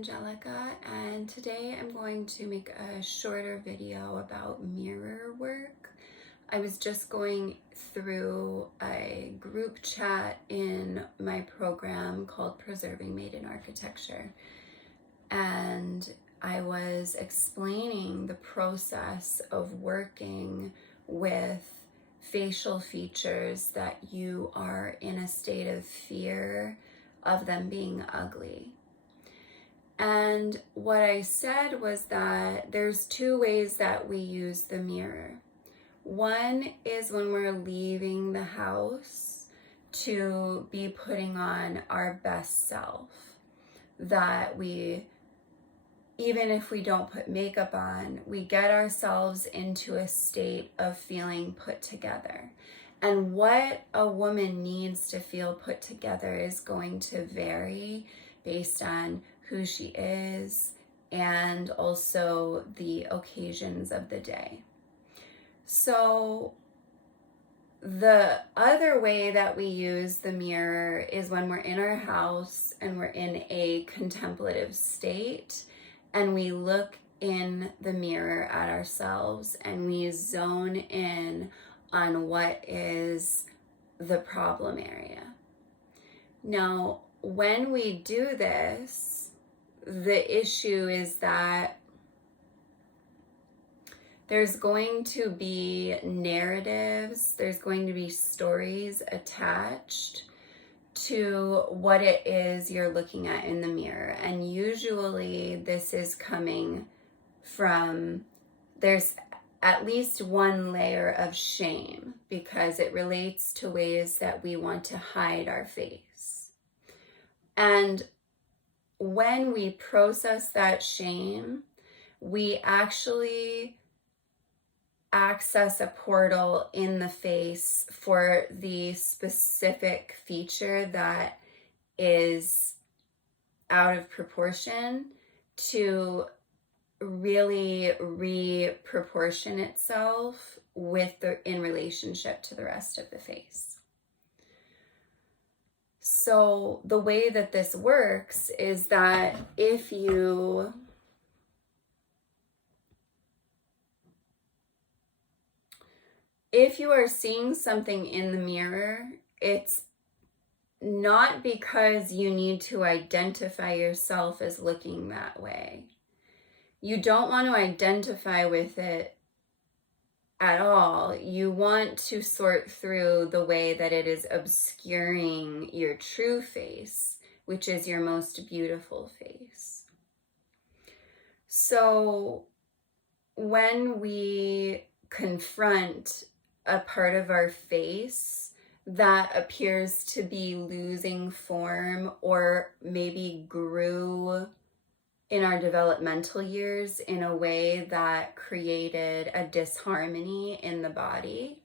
Angelica, and today I'm going to make a shorter video about mirror work. I was just going through a group chat in my program called Preserving Maiden Architecture, and I was explaining the process of working with facial features that you are in a state of fear of them being ugly. And what I said was that there's two ways that we use the mirror. One is when we're leaving the house to be putting on our best self, that we, even if we don't put makeup on, we get ourselves into a state of feeling put together. And what a woman needs to feel put together is going to vary based on who she is and also the occasions of the day. So the other way that we use the mirror is when we're in our house and we're in a contemplative state and we look in the mirror at ourselves and we zone in on what is the problem area. Now, when we do this, the issue is that there's going to be narratives, there's going to be stories attached to what it is you're looking at in the mirror. And usually this is coming from, there's at least one layer of shame because it relates to ways that we want to hide our face. And when we process that shame, we actually access a portal in the face for the specific feature that is out of proportion to really reproportion itself in relationship to the rest of the face. So the way that this works is that if you are seeing something in the mirror, it's not because you need to identify yourself as looking that way. You don't want to identify with it at all. You want to sort through the way that it is obscuring your true face, which is your most beautiful face. So when we confront a part of our face that appears to be losing form or maybe grew in our developmental years in a way that created a disharmony in the body,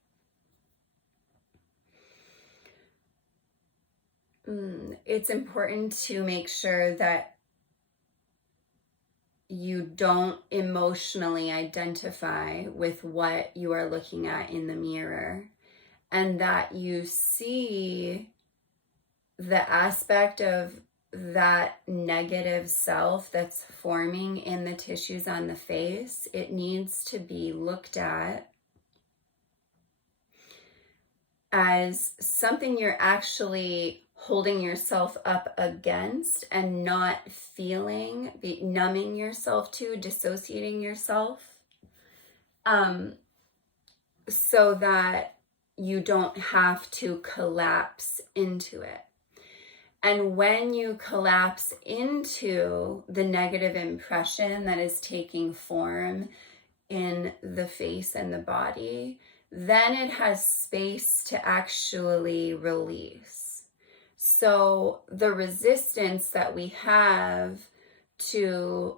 it's important to make sure that you don't emotionally identify with what you are looking at in the mirror, and that you see the aspect of that negative self that's forming in the tissues on the face. It needs to be looked at as something you're actually holding yourself up against and not feeling, numbing yourself to, dissociating yourself, so that you don't have to collapse into it. And when you collapse into the negative impression that is taking form in the face and the body, then it has space to actually release. So the resistance that we have to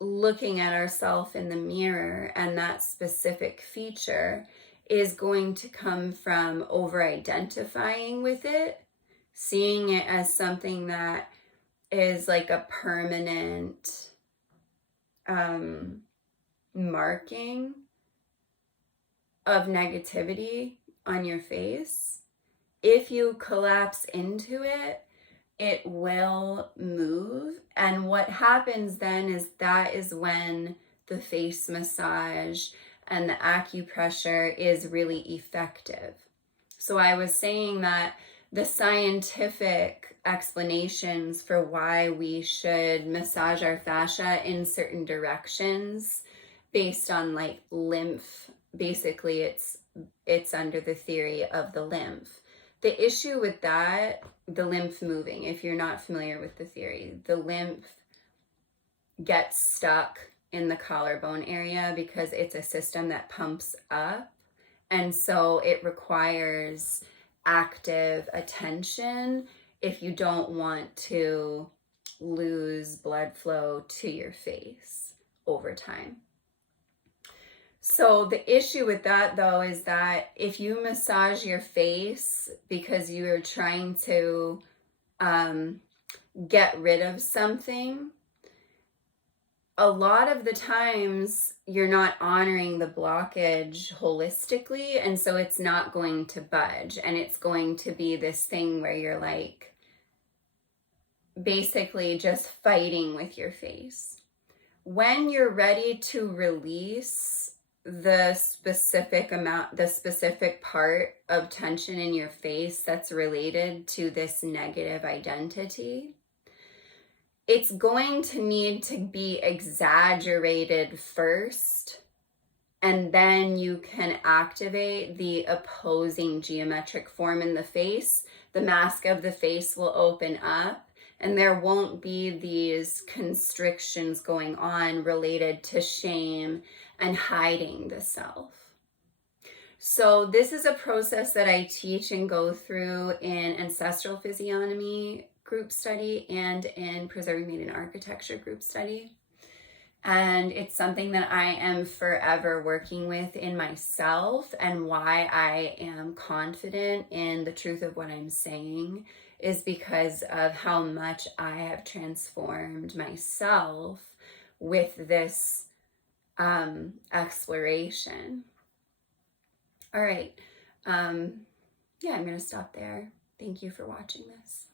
looking at ourselves in the mirror and that specific feature is going to come from over-identifying with it, seeing it as something that is like a permanent marking of negativity on your face. If you collapse into it, it will move. And what happens then is that is when the face massage and the acupressure is really effective. So I was saying that the scientific explanations for why we should massage our fascia in certain directions based on like lymph, basically it's under the theory of the lymph. The issue with that, the lymph moving, if you're not familiar with the theory, the lymph gets stuck in the collarbone area because it's a system that pumps up. And so it requires active attention if you don't want to lose blood flow to your face over time. So the issue with that though is that if you massage your face because you are trying to get rid of something, a lot of the times you're not honoring the blockage holistically, and so it's not going to budge, and it's going to be this thing where you're like basically just fighting with your face. When you're ready to release the specific part of tension in your face that's related to this negative identity, it's going to need to be exaggerated first, and then you can activate the opposing geometric form in the face. The mask of the face will open up, and there won't be these constrictions going on related to shame and hiding the self. So this is a process that I teach and go through in ancestral physiognomy group study and in preserving maiden architecture group study. And it's something that I am forever working with in myself, and why I am confident in the truth of what I'm saying is because of how much I have transformed myself with this exploration. All right. Yeah, I'm going to stop there. Thank you for watching this.